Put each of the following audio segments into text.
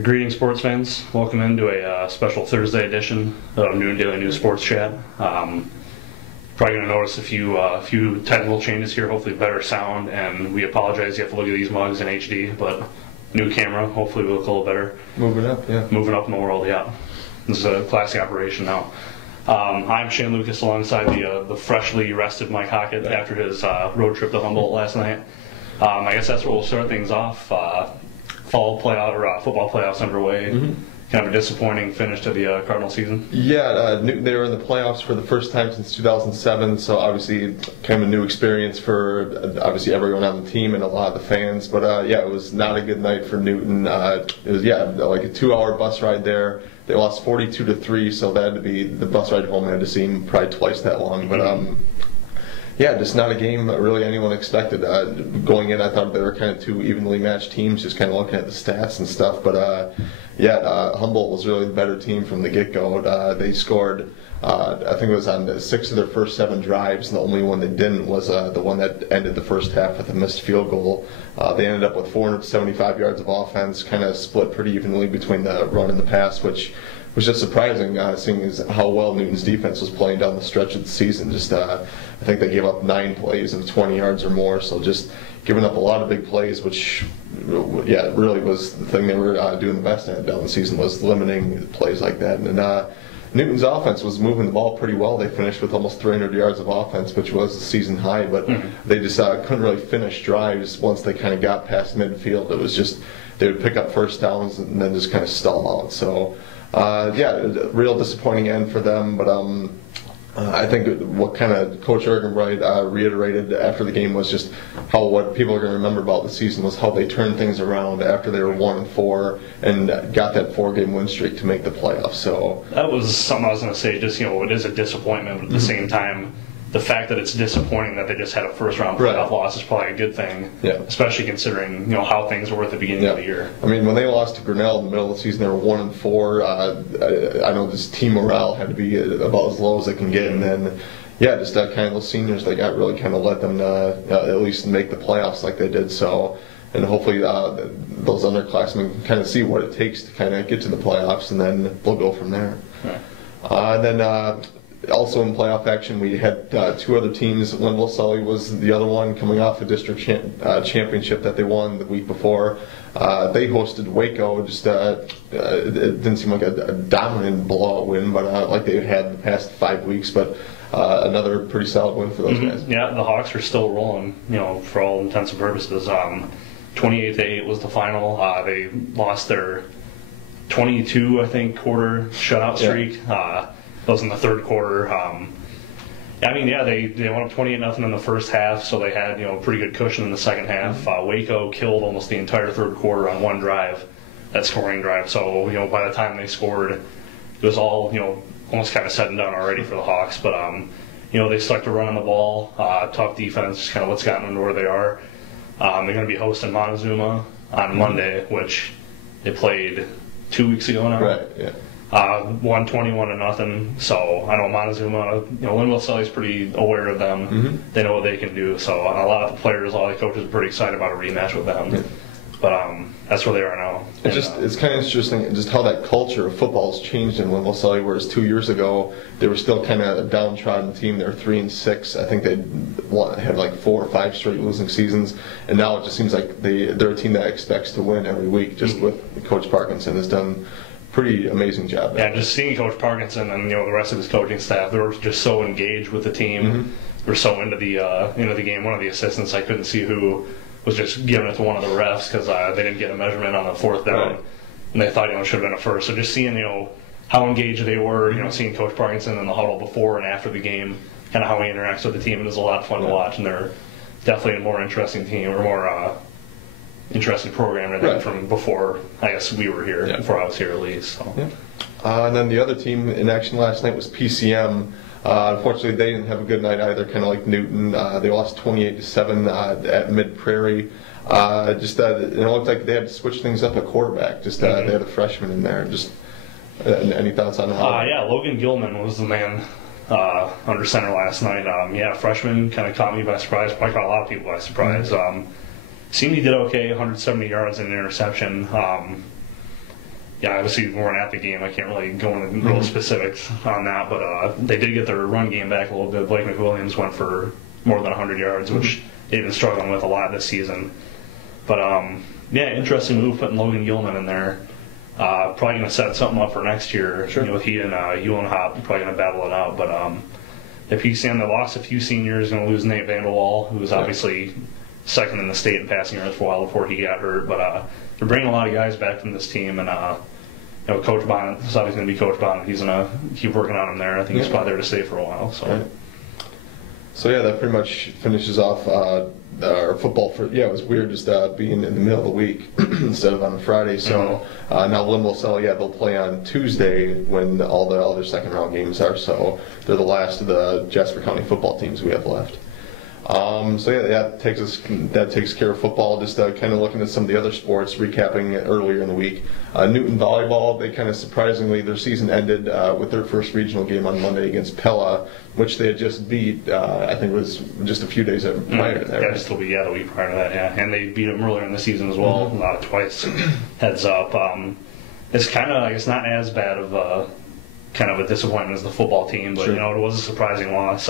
Greetings, sports fans. Welcome into a special Thursday edition of Noon Daily News Sports Chat. Probably going to notice a few technical changes here, hopefully better sound, and we apologize you have to look at these mugs in HD, but new camera, hopefully we look a little better. Moving up, yeah. Moving up in the world, yeah. This is a classic operation now. I'm Shane Lucas alongside the freshly rested Mike Hockett after his road trip to Humboldt last night. I guess that's where we'll start things off. Fall playoff or football playoffs underway. Kind of a disappointing finish to the Cardinal season. Yeah, they were in the playoffs for the first time since 2007, so obviously kind of a new experience for obviously everyone on the team and a lot of the fans. But yeah, it was not a good night for Newton. It was like a 2-hour bus ride there. They lost 42-3, so that had to be the bus ride home had to seem probably twice that long. But yeah, just not a game that really anyone expected. Going in, I thought they were kind of two evenly matched teams, just kind of looking at the stats and stuff. But Humboldt was really the better team from the get-go. They scored, I think it was on 6 of their first 7 drives, and the only one they didn't was the one that ended the first half with a missed field goal. They ended up with 475 yards of offense, kind of split pretty evenly between the run and the pass, which was just surprising, seeing as how well Newton's defense was playing down the stretch of the season. Just I think they gave up 9 plays of 20 yards or more, so just giving up a lot of big plays, which really was the thing they were doing the best at down the season, was limiting plays like that. And Newton's offense was moving the ball pretty well. They finished with almost 300 yards of offense, which was the season high, but they just couldn't really finish drives once they kind of got past midfield. It was just they would pick up first downs and then just kind of stall out. So real disappointing end for them, but I think what kind of Coach Ergenbright reiterated after the game was just how what people are going to remember about the season was how they turned things around after they were 1-4 and got that 4-game win streak to make the playoffs. So that was something I was going to say. Just it is a disappointment, but at the same time, the fact that it's disappointing that they just had a first-round playoff loss is probably a good thing, especially considering how things were at the beginning of the year. I mean, when they lost to Grinnell in the middle of the season, they were 1-4. I know this team morale had to be about as low as it can get, and then just kind of those seniors, they got really kind of let them at least make the playoffs like they did. So, and hopefully those underclassmen can kind of see what it takes to kind of get to the playoffs, and then we'll go from there. And then. Also in playoff action, we had 2 other teams. Linville Sully was the other one, coming off a district championship that they won the week before. They hosted Waco. Just it didn't seem like a dominant blowout win, but like they had the past 5 weeks. But another pretty solid win for those guys. Yeah, the Hawks are still rolling. For all intents and purposes. 28-8 was the final. They lost their 22, I think, quarter shutout streak. That was in the third quarter. They went up 28-0 in the first half, so they had pretty good cushion in the second half. Waco killed almost the entire third quarter on one drive, that scoring drive. So by the time they scored, it was all almost kind of said and done already for the Hawks. But they stuck to running the ball, tough defense, just kind of what's gotten them to where they are. They're going to be hosting Montezuma on Monday, which they played 2 weeks ago now. Right. Yeah. Won 21-0, so I know Montezuma, Linville Sully's pretty aware of them. They know what they can do, so a lot of the players, all the coaches are pretty excited about a rematch with them. But that's where they are now. It's kind of interesting just how that culture of football has changed in Linville Sully, whereas 2 years ago they were still kind of a downtrodden team. They were 3-6. I think they had like 4 or 5 straight losing seasons, and now it just seems like they're a team that expects to win every week. Just with Coach Parkinson has done pretty amazing job. Yeah, just seeing Coach Parkinson and the rest of his coaching staff, they were just so engaged with the team. They're so into the game. One of the assistants, I couldn't see who was just giving it to one of the refs because they didn't get a measurement on the 4th down, and they thought it should have been a first. So just seeing how engaged they were, seeing Coach Parkinson in the huddle before and after the game, kind of how he interacts with the team, it was a lot of fun to watch. And they're definitely a more interesting team, or more interesting program from before I guess we were here, before I was here at least. So. And then the other team in action last night was PCM. Unfortunately, they didn't have a good night either, kind of like Newton. They lost 28-7 at Mid Prairie. It looked like they had to switch things up at quarterback. They had a freshman in there. Any thoughts on that? Logan Gilman was the man under center last night. Freshman kind of caught me by surprise. Probably caught a lot of people by surprise. Seemed he did okay, 170 yards and an interception. yeah, obviously we weren't at the game. I can't really go into real specifics on that, but they did get their run game back a little bit. Blake McWilliams went for more than 100 yards, which they've been struggling with a lot this season. But yeah, interesting move putting Logan Gilman in there. Probably going to set something up for next year. Sure. You know, he and Uhlenhop probably going to battle it out. But if he's saying they lost a few seniors, going to lose Nate Vanderwall, who was obviously second in the state in passing yards for a while before he got hurt. But they're bringing a lot of guys back from this team, and you know, Coach Bonnet is obviously going to be Coach Bonnet. He's going to keep working on him there. I think he's probably there to stay for a while. So. Right. So yeah, that pretty much finishes off our football. It was weird just being in the middle of the week instead of on a Friday. So now Linville Sully, they'll play on Tuesday when all the other second round games are. So they're the last of the Jasper County football teams we have left. So yeah, that takes care of football. Just kind of looking at some of the other sports, recapping earlier in the week. Newton volleyball, they kind of surprisingly, their season ended with their first regional game on Monday against Pella, which they had just beat. I think it was just a few days prior to that. Yeah, just a week prior to that. Yeah, and they beat them earlier in the season as well, twice. Heads up. It's kind of, I guess, not as bad of a kind of a disappointment as the football team, but you know, it was a surprising loss.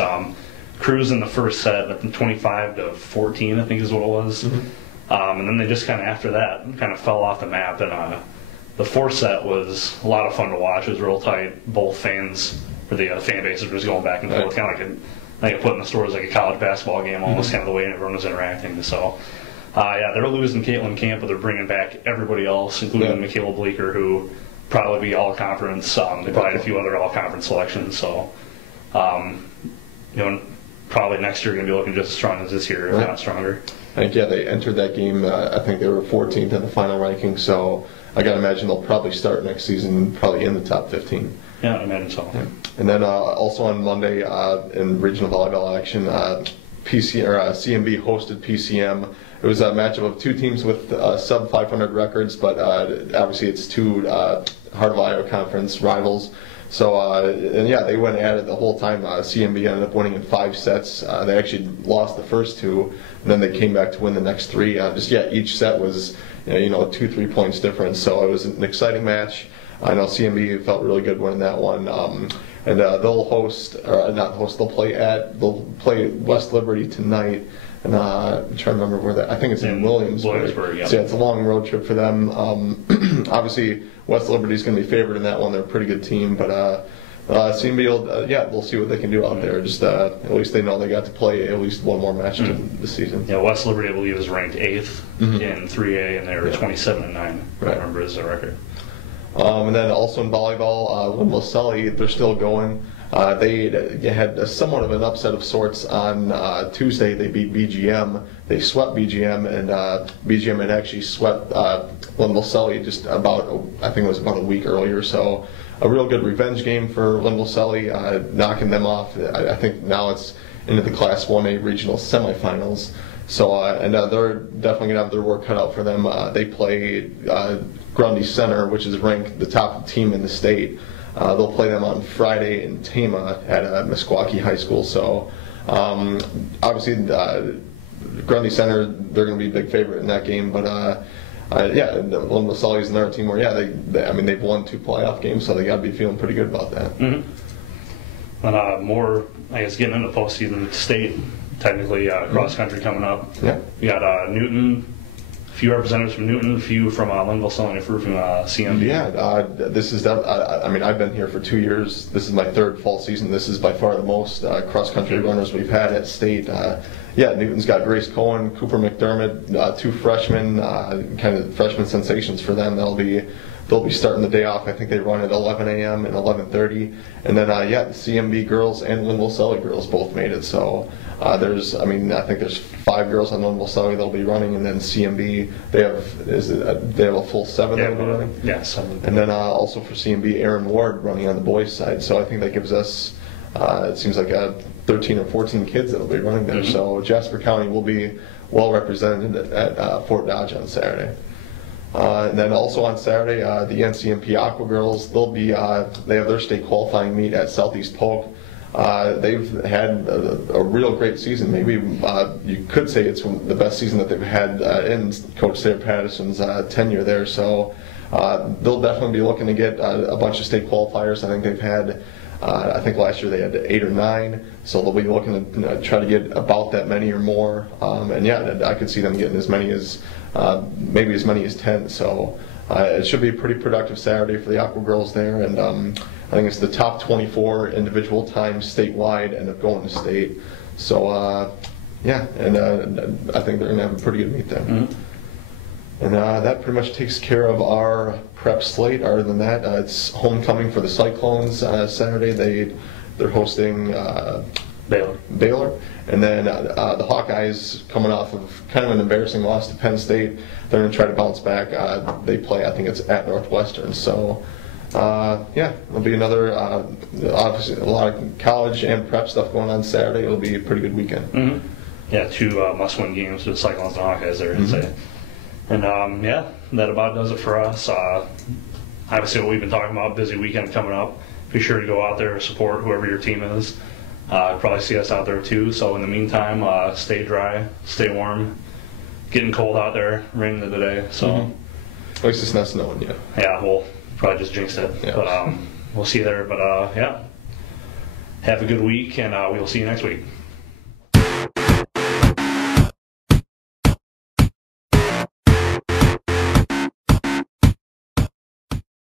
Cruz in the first set, 25-14, I think is what it was. And then they just kind of after that kind of fell off the map. And the fourth set was a lot of fun to watch. It was real tight. Both fans, or the fan bases, were just going back and forth, kind of like putting the stores like a college basketball game, almost kind of the way everyone was interacting. So, yeah, they're losing Caitlin Camp, but they're bringing back everybody else, including Michaela Bleeker, who probably be all conference. They probably had a few other all conference selections. So, you know, probably next year going to be looking just as strong as this year, if not stronger. I think, they entered that game, I think they were 14th in the final ranking, so I got to imagine they'll probably start next season probably in the top 15. Yeah, I imagine so. Yeah. And then also on Monday in regional volleyball action, CMB hosted PCM. It was a matchup of two teams with sub 500 records, but obviously it's two Heart of Iowa Conference rivals. So, and they went at it the whole time. CMB ended up winning in 5 sets. They actually lost the first 2, and then they came back to win the next 3. Each set was, 2-3 points difference. So it was an exciting match. I know CMB felt really good winning that one. And they'll play West Liberty tonight. And I'm trying to remember where that. I think it's in Williamsburg. Yeah. So it's a long road trip for them. Obviously, West Liberty's going to be favored in that one. They're a pretty good team, but CMB will, we'll see what they can do out there. Just at least they know they got to play at least one more match this season. Yeah, West Liberty, I believe, is ranked 8th in 3A, and they're 27-9. I remember is the record. And then also in volleyball, Linville Sully, they're still going. They had somewhat of an upset of sorts on Tuesday. They beat BGM. They swept BGM, and BGM had actually swept Linville Sully just about, I think it was about a week earlier. So a real good revenge game for Linville Sully, knocking them off. I think now it's into the Class 1A regional semifinals. So, and they're definitely going to have their work cut out for them. They play Grundy Center, which is ranked the top team in the state. They'll play them on Friday in Tama at Meskwaki High School. So, obviously, Grundy Center, they're going to be a big favorite in that game. But, Linville Sully's another team where, they've won 2 playoff games, so they got to be feeling pretty good about that. And more, I guess, getting into postseason state, technically, cross country coming up. Yeah. We got Newton. A few representatives from Newton, a few from Linville Sully, and a few from CMB. Yeah, this is. I've been here for 2 years. This is my 3rd fall season. This is by far the most cross-country runners we've had at state. Newton's got Grace Cohen, Cooper McDermott, 2 freshmen, kind of freshman sensations for them. They'll be starting the day off. I think they run at 11 a.m. and 11:30, and then the CMB girls and Linville Sully girls both made it. So I think there's 5 girls on Linville Sully that'll be running, and then CMB they have a full 7 that'll be running. Yeah, 7. And then also for CMB, Aaron Ward running on the boys' side. So I think that gives us it seems like 13 or 14 kids that'll be running there. So Jasper County will be well represented at Fort Dodge on Saturday. And then also on Saturday, the NCMP Aqua Girls, they have their state qualifying meet at Southeast Polk. they've had a real great season. Maybe you could say it's the best season that they've had in Coach Sarah Patterson's tenure there. So they'll definitely be looking to get a bunch of state qualifiers. I think they've had, I think last year they had 8 or 9, so they'll be looking to try to get about that many or more. And yeah, I could see them getting as many as, maybe as many as 10. So it should be a pretty productive Saturday for the Aqua girls there. And I think it's the top 24 individual times statewide end up going to state. So yeah, and I think they're going to have a pretty good meet there. Mm-hmm. And that pretty much takes care of our prep slate. Other than that, it's homecoming for the Cyclones Saturday. They're hosting Baylor. And then the Hawkeyes, coming off of kind of an embarrassing loss to Penn State, they're going to try to bounce back. They play, I think it's at Northwestern. So yeah, it'll be another, obviously a lot of college and prep stuff going on Saturday. It'll be a pretty good weekend. Mm-hmm. Yeah, 2 must-win games for the Cyclones and Hawkeyes there. Mm-hmm. And yeah, that about does it for us. Obviously, what we've been talking about, busy weekend coming up. Be sure to go out there and support whoever your team is. Probably see us out there too. So in the meantime, stay dry, stay warm. Getting cold out there, raining today. So at least it's not snowing yet. Yeah, we'll probably just jinxed it. Yeah. But we'll see you there. But yeah, have a good week, and we will see you next week.